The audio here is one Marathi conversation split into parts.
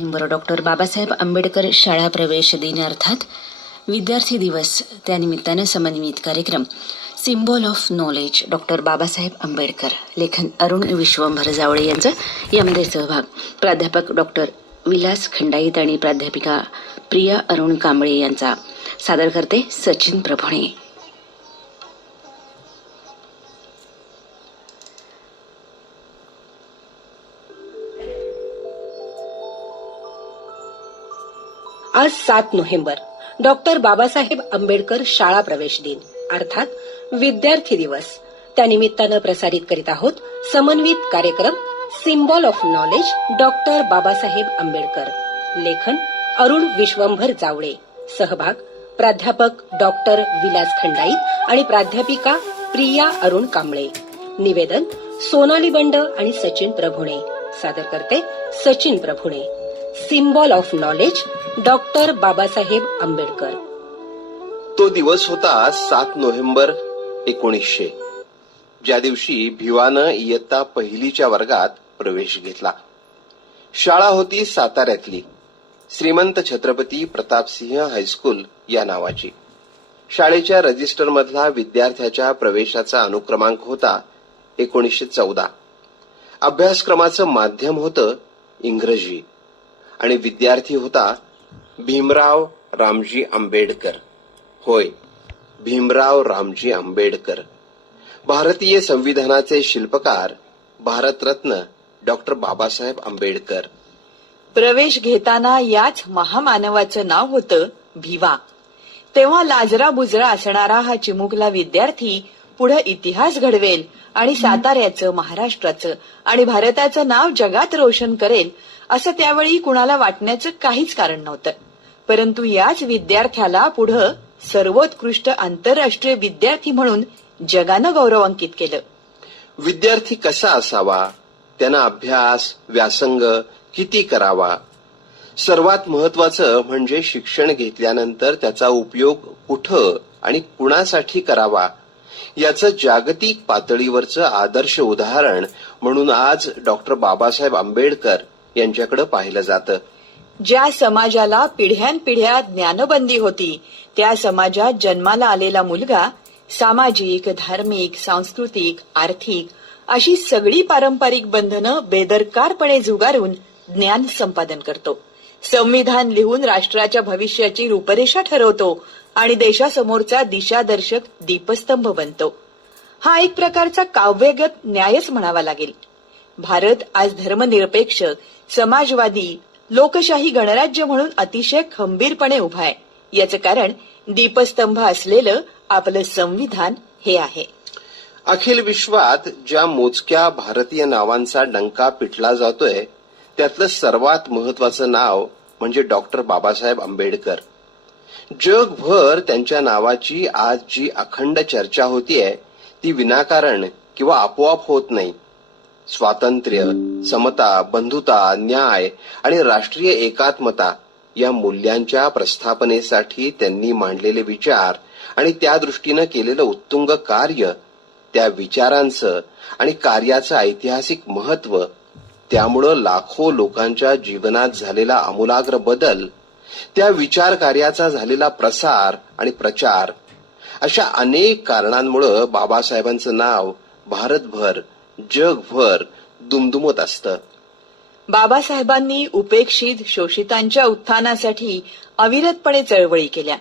नोव्हेंबर डॉक्टर बाबासाहेब आंबेडकर शाळा प्रवेश दिन अर्थात विद्यार्थी दिवस, त्यानिमित्तानं समन्वित कार्यक्रम symbol of knowledge doctor Babasaheb Ambedkar, लेखन अरुण विश्वंभर जावळे यांचं, यामध्ये सहभाग प्राध्यापक डॉक्टर विलास खंडाईत आणि प्राध्यापिका प्रिया अरुण कांबळे यांचा. सादर करते सचिन प्रभुणे. आज 7 नोव्हेंबर डॉक्टर बाबासाहेब आंबेडकर शाळा प्रवेश दिन अर्थात विद्यार्थी दिवस. त्यानिमित्तानं प्रसारित करीत आहोत समन्वित कार्यक्रम symbol of knowledge doctor Babasaheb Ambedkar, लेखन अरुण विश्वंभर जावळे, सहभाग प्राध्यापक डॉक्टर विलास खंडाईत आणि प्राध्यापिका प्रिया अरुण कांबळे. निवेदन सोनाली बंड आणि सचिन प्रभुणे. सादर करते Sachin Prabhune. Symbol of knowledge doctor Babasaheb Ambedkar. तो दिवस होता 7 नोव्हेंबर 1900, ज्या दिवशी भिवानं इयत्ता पहिलीच्या वर्गात प्रवेश घेतला. शाळा होती साताऱ्यातली श्रीमंत छत्रपती प्रतापसिंह हायस्कूल या नावाची. शाळेच्या रजिस्टर मधला विद्यार्थ्याच्या प्रवेशाचा अनुक्रमांक होता 1914. अभ्यासक्रमाचं माध्यम होतं इंग्रजी आणि विद्यार्थी होता भीमराव रामजी आंबेडकर. होय, भीमराव रामजी आंबेडकर, भारतीय संविधानाचे शिल्पकार, भारतरत्न डॉक्टर बाबासाहेब आंबेडकर. प्रवेश घेताना याच महामानवाचं नाव होतं भिवा. तेव्हा लाजरा बुजरा असणारा हा चिमुकला विद्यार्थी पुढे इतिहास घडवेल आणि साताऱ्याचं, महाराष्ट्राचं आणि भारताचं नाव जगात रोशन करेल असं त्यावेळी कुणाला वाटण्याचं काहीच कारण नव्हतं. परंतु याच विद्यार्थ्याला पुढं सर्वोत्कृष्ट आंतरराष्ट्रीय विद्यार्थी म्हणून जगानं गौरवांकित केलं. विद्यार्थी कसा असावा, त्यानं अभ्यास व्यासंग किती करावा, सर्वात महत्वाचं म्हणजे शिक्षण घेतल्यानंतर त्याचा उपयोग कुठं आणि कुणासाठी करावा, याचं जागतिक पातळीवरचं आदर्श उदाहरण म्हणून आज डॉक्टर बाबासाहेब आंबेडकर यांच्याकडे पाहिलं जातं. ज्या समाजाला पिढ्यानपिढ्या ज्ञानबंदी होती, त्या समाजात जन्माला आलेला मुलगा सामाजिक, धार्मिक, सांस्कृतिक, आर्थिक अशी सगळी पारंपरिक बंधनं बेदरकारपणे झुगारून ज्ञान संपादन करतो. संविधान लिहून राष्ट्राच्या भविष्याची रूपरेषा ठरवतो आणि देशासमोरचा दिशादर्शक दीपस्तंभ बनतो. हा एक प्रकारचा काव्यगत न्यायच म्हणावा लागेल. भारत आज धर्मनिरपेक्ष, समाजवादी, लोकशाही गणराज्य म्हणून अतिशय खंबीरपणे उभा आहे. याचं कारण दीपस्तंभ असलेलं आपलं संविधान हे आहे. अखिल विश्वात ज्या मोजक्या भारतीय नावांचा डंका पिटला जातोय, त्यातलं सर्वात महत्वाचं नाव म्हणजे डॉक्टर बाबासाहेब आंबेडकर. जगभर त्यांच्या नावाची आज जी अखंड चर्चा होतीये, ती विनाकारण किंवा आपोआप होत नाही. स्वातंत्र्य, समता, बंधुता, न्याय आणि राष्ट्रीय एकात्मता या मूल्यांच्या प्रस्थापनेसाठी त्यांनी मांडलेले विचार आणि त्या दृष्टीनं केलेलं उत्तुंग कार्य, त्या विचारांचं आणि कार्याचं ऐतिहासिक महत्व, त्यामुळं लाखो लोकांच्या जीवनात झालेला आमूलाग्र बदल, त्या विचार कार्याचा झालेला प्रसार आणि प्रचार, अशा अनेक कारणांमुळे बाबासाहेबांचं नाव भारतभर, जगभर दुमदुमत असतं. बाबासाहेबांनी उपेक्षित शोषितांच्या उत्थानासाठी अविरतपणे चळवळी केल्या.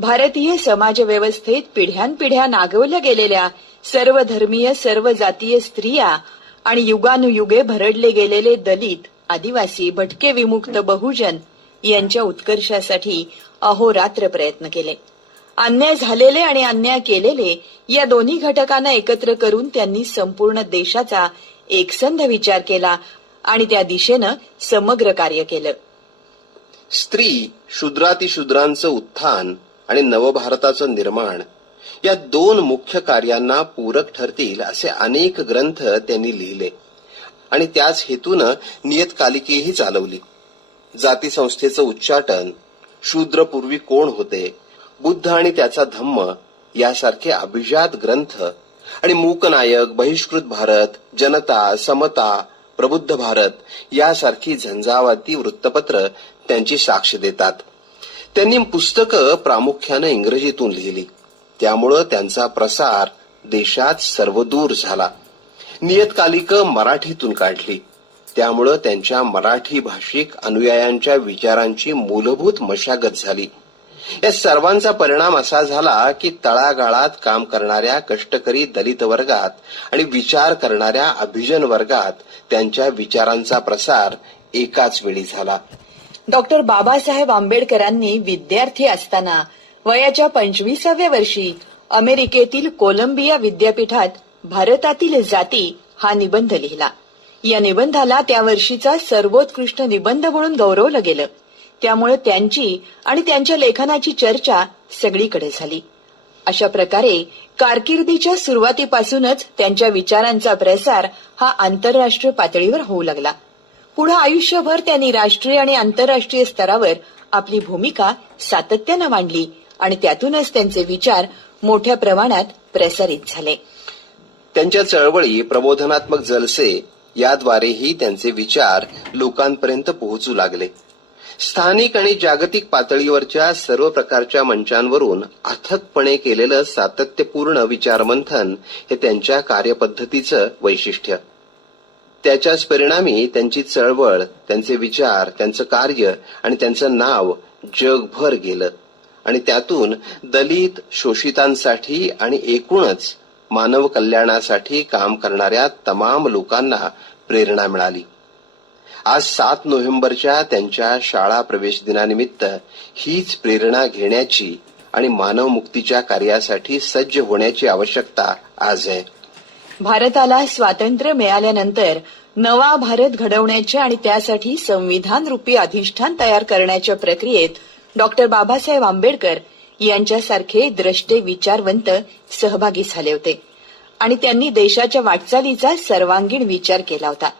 भारतीय समाज व्यवस्थेत पिढ्यानपिढ्या नागवल्या गेलेल्या सर्व धर्मीय, सर्व जातीय स्त्रिया आणि युगानुयुगे भरडले गेलेले दलित, आदिवासी, भटके विमुक्त बहुजन यांच्या उत्कर्षासाठी अहोरात्र प्रयत्न केले. अन्याय झालेले आणि अन्याय केलेले या दोन्ही घटकांना एकत्र करून त्यांनी संपूर्ण देशाचा एकसंध विचार केला आणि त्या दिशेनं समग्र कार्य केलं. स्त्री, शूद्रातिशूद्रांचं उत्थान आणि नवभारताचं निर्माण या दोन मुख्य कार्यांना पूरक ठरतील असे अनेक ग्रंथ त्यांनी लिहिले आणि त्याच हेतूनं नियतकालिकेही चालवली. जातीसंस्थेचं उच्चाटन, शूद्रपूर्वी कोण होते, बुद्ध आणि त्याचा धम्म यासारखे अभिजात ग्रंथ आणि मूकनायक, बहिष्कृत भारत, जनता, समता, प्रबुद्ध भारत यासारखी झंझावाती वृत्तपत्र त्यांची साक्ष देतात. त्यांनी पुस्तकं प्रामुख्याने इंग्रजीतून लिहिली, त्यामुळं त्यांचा प्रसार देशात सर्वदूर झाला. नियतकालिकं मराठीतून काढली, त्यामुळं त्यांच्या मराठी भाषिक अनुयायांच्या विचारांची मूलभूत मशागत झाली. या सर्वांचा परिणाम असा झाला की तळागाळात काम करणाऱ्या कष्टकरी दलित वर्गात आणि विचार करणाऱ्या अभिजन वर्गात त्यांच्या विचारांचा प्रसार एकाच वेळी झाला. डॉक्टर बाबासाहेब आंबेडकरांनी विद्यार्थी असताना वयाच्या 25व्या वर्षी अमेरिकेतील कोलंबिया विद्यापीठात भारतातील जाती हा निबंध लिहिला. या निबंधाला त्या वर्षीचा सर्वोत्कृष्ट निबंध म्हणून गौरवलं गेलं. त्यामुळे त्यांची आणि त्यांच्या लेखनाची चर्चा सगळीकडे झाली. अशा प्रकारे कारकिर्दीच्या सुरुवातीपासूनच त्यांच्या विचारांचा प्रसार हा आंतरराष्ट्रीय पातळीवर होऊ लागला. पुढे आयुष्यभर त्यांनी राष्ट्रीय आणि आंतरराष्ट्रीय स्तरावर आपली भूमिका सातत्यानं मांडली आणि त्यातूनच त्यांचे विचार मोठ्या प्रमाणात प्रसारित झाले. त्यांच्या चळवळी, प्रबोधनात्मक जलसे याद्वारेही त्यांचे विचार लोकांपर्यंत पोहोचू लागले. स्थानिक आणि जागतिक पातळीवरच्या सर्व प्रकारच्या मंचांवरून अथकपणे केलेलं सातत्यपूर्ण विचारमंथन हे त्यांच्या कार्यपद्धतीचं वैशिष्ट्य. त्याच्याच परिणामी त्यांची चळवळ, त्यांचे विचार, त्यांचं कार्य आणि त्यांचं नाव जगभर गेलं आणि त्यातून दलित, शोषितांसाठी आणि एकूणच मानव कल्याणासाठी काम करणाऱ्या तमाम लोकांना प्रेरणा मिळाली. आज 7 नोव्हेंबरच्या त्यांच्या शाळा प्रवेश दिनानिमित्त हीच प्रेरणा घेण्याची आणि मानव मुक्तीच्या कार्यासाठी सज्ज होण्याची आवश्यकता आज आहे. भारताला स्वातंत्र्य मिळाल्यानंतर नवा भारत घडवण्याच्या आणि त्यासाठी संविधान रूपी अधिष्ठान तयार करण्याच्या प्रक्रियेत डॉक्टर बाबासाहेब आंबेडकर यांच्यासारखे द्रष्टे विचारवंत सहभागी झाले होते आणि त्यांनी देशाच्या वाटचालीचा सर्वांगीण विचार केला होता.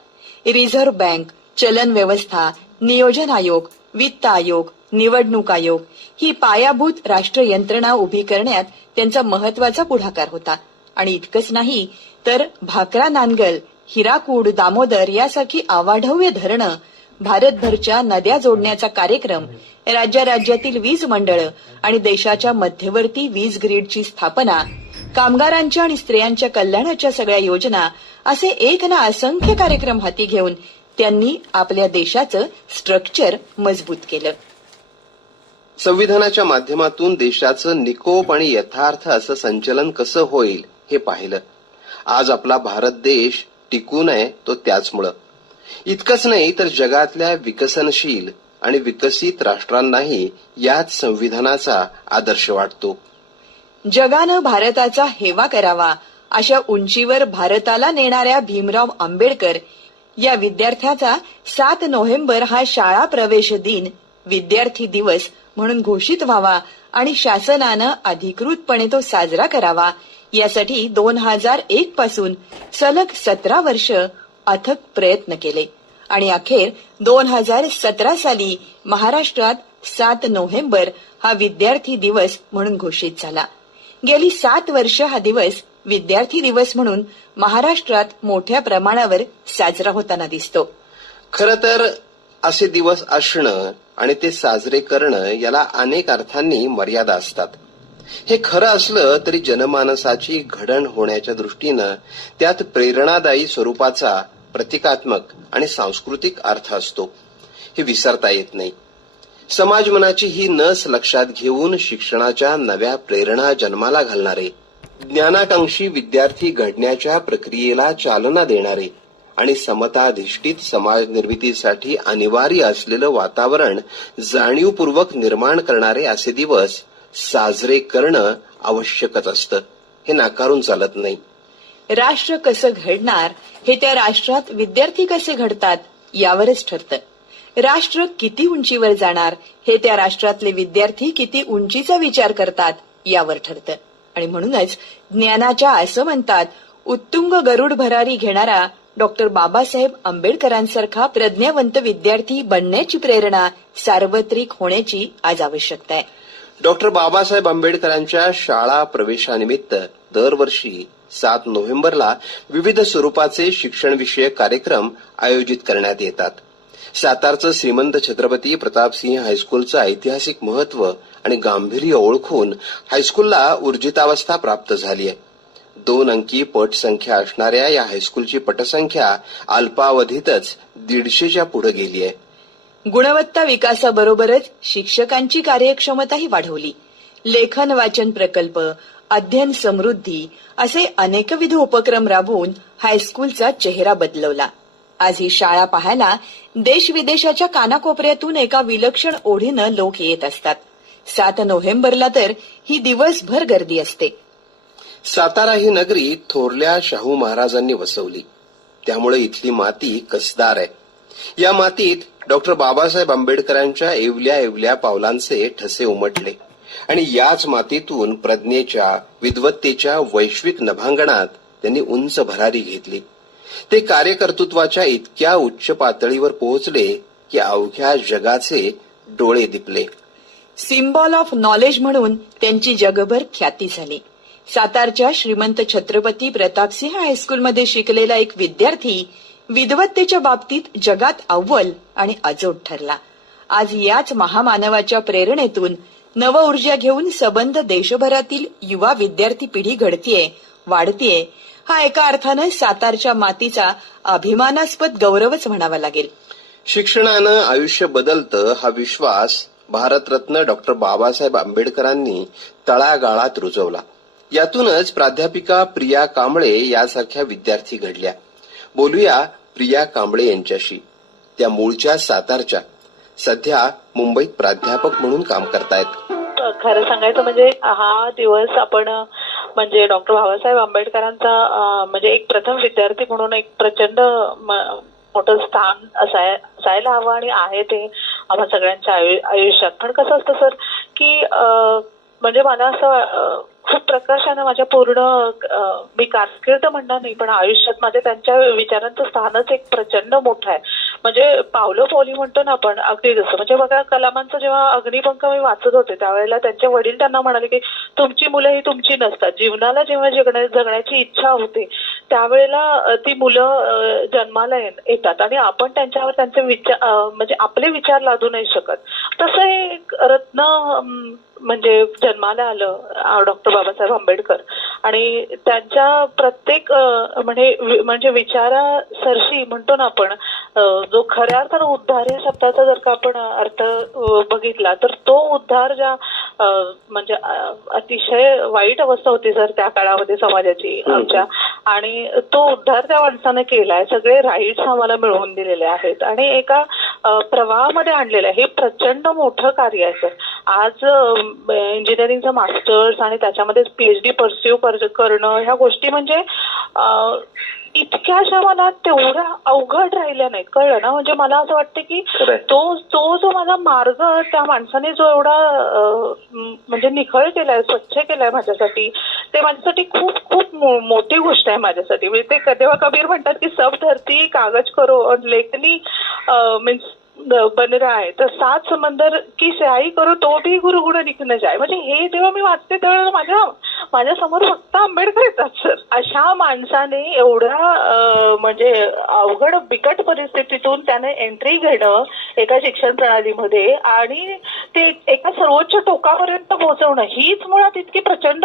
रिझर्व्ह बँक, चलन व्यवस्था, नियोजन आयोग, वित्त आयोग, निवडणूक आयोग ही पायाभूत राष्ट्र यंत्रणा उभी करण्यात त्यांचा महत्वाचा पुढाकार होता. आणि इतकंच नाही तर भाकरा नानगल, हिराकूड, दामोदर यासारखी आवाढव्य धरणं, भारतभरच्या नद्या जोडण्याचा कार्यक्रम, राज्यातील वीज मंडळ आणि देशाच्या मध्यवर्ती वीज ग्रीडची स्थापना, कामगारांच्या आणि स्त्रियांच्या कल्याणाच्या सगळ्या योजना असे एक ना असंख्य कार्यक्रम हाती घेऊन त्यांनी आपल्या देशाचं स्ट्रक्चर मजबूत केलं. संविधानाच्या माध्यमातून देशाचं निकोप आणि यथार्थ असं संचलन कसं होईल हे पाहिलं. आज आपला भारत देश टिकून आहे तो त्याचमुळं. इतकंच नाही तर जगातल्या विकसनशील आणि विकसित राष्ट्रांनाही याच संविधानाचा आदर्श वाटतो. जगानं भारताचा हेवा करावा अशा उंचीवर भारताला नेणाऱ्या भीमराव आंबेडकर या विद्यार्थ्याचा 7 नोव्हेंबर हा शाळा प्रवेश दिन, विद्यार्थी दिवस म्हणून घोषित व्हावा आणि शासनानं अधिकृतपणे तो साजरा करावा यासाठी 2001 पासून सलग 17 वर्ष अथक प्रयत्न केले आणि अखेर 2017 साली महाराष्ट्रात 7 नोव्हेंबर हा विद्यार्थी दिवस म्हणून घोषित झाला. गेली 7 वर्ष हा दिवस विद्यार्थी दिवस म्हणून महाराष्ट्रात मोठ्या प्रमाणावर साजरा होताना दिसतो. खरं तर असे दिवस असणं आणि ते साजरे करणं याला अनेक अर्थांनी मर्यादा असतात. हे खरं असलं तरी जनमानसाची घडण होण्याच्या दृष्टीनं त्यात प्रेरणादायी स्वरूपाचा प्रतिकात्मक आणि सांस्कृतिक अर्थ असतो, हे विसरता येत नाही. समाज मनाची ही नस लक्षात घेऊन शिक्षणाच्या नव्या प्रेरणा जन्माला घालणारे, ज्ञानाकांक्षी विद्यार्थी घडण्याच्या प्रक्रियेला चालना देणारे आणि समताधिष्ठित समाज निर्मितीसाठी अनिवार्य असलेलं वातावरण जाणीवपूर्वक निर्माण करणारे असे दिवस साजरे करणं आवश्यकच असतं, हे नाकारून चालत नाही. राष्ट्र कसं घडणार हे त्या राष्ट्रात विद्यार्थी कसे घडतात यावरच ठरतं. राष्ट्र किती उंचीवर जाणार हे त्या राष्ट्रातले विद्यार्थी किती उंचीचा विचार करतात यावर ठरतं. आणि म्हणूनच ज्ञानाच्या असं म्हणतात उत्तुंग गरुड भरारी घेणारा डॉक्टर बाबासाहेब आंबेडकरांसारखा प्रज्ञावंत विद्यार्थी बनण्याची प्रेरणा सार्वत्रिक होण्याची आज आवश्यकता आहे. डॉक्टर बाबासाहेब आंबेडकरांच्या शाळा प्रवेशानिमित्त दरवर्षी 7 नोव्हेंबरला विविध स्वरूपाचे शिक्षणविषयक कार्यक्रम आयोजित करण्यात येतात. सातारचं श्रीमंत छत्रपती प्रतापसिंह हायस्कूलचं ऐतिहासिक महत्व आणि गांभीर्य ओळखून हायस्कूलला ऊर्जितावस्था प्राप्त झाली आहे. 2 अंकी पट संख्या असणाऱ्या या हायस्कूलची पटसंख्या अल्पावधीतच 150च्या पुढे गेली आहे. गुणवत्ता विकासाबरोबरच शिक्षकांची कार्यक्षमताही वाढवली. लेखन वाचन प्रकल्प, अध्ययन समृद्धी असे अनेकविध उपक्रम राबवून हायस्कूलचा चेहरा बदलवला. आज ही शाळा पाहायला देश विदेशाच्या कानाकोपऱ्यातून एका विलक्षण ओढीनं लोक येत असतात. 7 नोव्हेंबरला तर ही दिवसभर गर्दी असते. सातारा ही नगरी थोरल्या शाहू महाराजांनी वसवली, त्यामुळे इथली माती कसदार आहे. या मातीत डॉक्टर बाबासाहेब आंबेडकरांच्या येवल्या पावलांचे ठसे उमटले आणि याच मातीतून प्रज्ञेच्या, विद्वत्तेच्या वैश्विक नभांगणात त्यांनी उंच भरारी घेतली. ते कार्यकर्तृत्वाच्या इतक्या उच्च पातळीवर पोहोचले की अवघ्या जगाचे डोळे दिपले. सिम्बॉल ऑफ नॉलेज म्हणून त्यांची जगभर ख्याती झाली. सातारच्या श्रीमंत छत्रपती प्रतापसिंह हायस्कूलमध्ये शिकलेला एक विद्यार्थी विद्वत्तेच्या बाबतीत जगात अव्वल आणि अजोड ठरला. आज याच महामानवाच्या प्रेरणेतून नव ऊर्जा घेऊन सबंध देशभरातील युवा विद्यार्थी पिढी घडतीये, वाढतीये. हा एका अर्थानं सातारच्या मातीचा अभिमानास्पद गौरवच म्हणावा लागेल. शिक्षणानं आयुष्य बदलतं हा विश्वास भारतरत्न डॉक्टर बाबासाहेब आंबेडकरांनी तळागाळात रुजवला. यातूनच प्राध्यापिका प्रिया कांबळे यासारख्या विद्यार्थी घडल्या. बोलूया प्रिया कांबळे यांच्याशी. त्या मूळच्या सातारच्या, सध्या मुंबईत प्राध्यापक म्हणून काम करतायत. खरं सांगायचं म्हणजे हा दिवस आपण म्हणजे डॉक्टर बाबासाहेब आंबेडकरांचा म्हणजे एक प्रथम विद्यार्थी म्हणून एक प्रचंड मोठं स्थान असायला हवं आणि आहे ते आम्हा सगळ्यांच्या आयुष्यात. पण कसं असतं सर की म्हणजे मला असं खूप प्रकर्षानं माझ्या पूर्ण मी कारकीर्द म्हणणार नाही पण आयुष्यात माझ्या त्यांच्या विचारांचं स्थानच एक प्रचंड मोठं आहे. म्हणजे पावलं पावली म्हणतो ना आपण, अगदी जसं म्हणजे बघा कलामांचं जेव्हा अग्निपंख मी वाचत होते त्यावेळेला त्यांचे वडील त्यांना म्हणाले की तुमची मुलं ही तुमची नसतात. जीवनाला जेव्हा जगण्याची इच्छा होते त्यावेळेला ती मुलं जन्माला येतात आणि आपण त्यांच्यावर त्यांचे विचार म्हणजे आपले विचार लादू नाही शकत. तसं एक रत्न म्हणजे जन्माला आलं डॉक्टर बाबासाहेब आंबेडकर आणि त्यांच्या प्रत्येक म्हणजे विचारासरशी म्हणतो ना आपण जो खऱ्या अर्थानं उद्धार या शब्दाचा जर का आपण अर्थ बघितला तर तो उद्धार ज्या म्हणजे अतिशय वाईट अवस्था होती सर त्या काळामध्ये समाजाची आमच्या, आणि तो उद्धार त्या माणसाने केलाय. सगळे राईट्स आम्हाला मिळवून दिलेले आहेत आणि एका प्रवाहामध्ये आणलेलं आहे. हे प्रचंड मोठं कार्य आहे सर. आज इंजिनिअरिंगचं मास्टर्स आणि त्याच्यामध्ये PhD परस्यू करणं ह्या गोष्टी म्हणजे इतक्याशा मला तेवढ्या अवघड राहिल्या नाहीत, कळलं ना. म्हणजे मला असं वाटतं की तो जो माझा मार्ग त्या माणसाने जो एवढा म्हणजे निखळ केलाय, स्वच्छ केलाय माझ्यासाठी, ते माझ्यासाठी खूप खूप मोठी गोष्ट आहे माझ्यासाठी. म्हणजे ते तेव्हा कबीर म्हणतात की सब धरती कागज करो और लेखनी मीन्स बन रहा है तर 7 समंदर की स्याही करो तो भी गुरु गुण निघणं जाय. म्हणजे हे जेव्हा मी वाचते त्यावेळेला माझ्या समोर फक्त आंबेडकर येतात सर. अशा माणसाने एवढ्या म्हणजे अवघड बिकट परिस्थितीतून त्याने एंट्री घेणं एका शिक्षण प्रणालीमध्ये आणि ते एका सर्वोच्च टोकापर्यंत पोहोचवणं हीच मुळात इतकी प्रचंड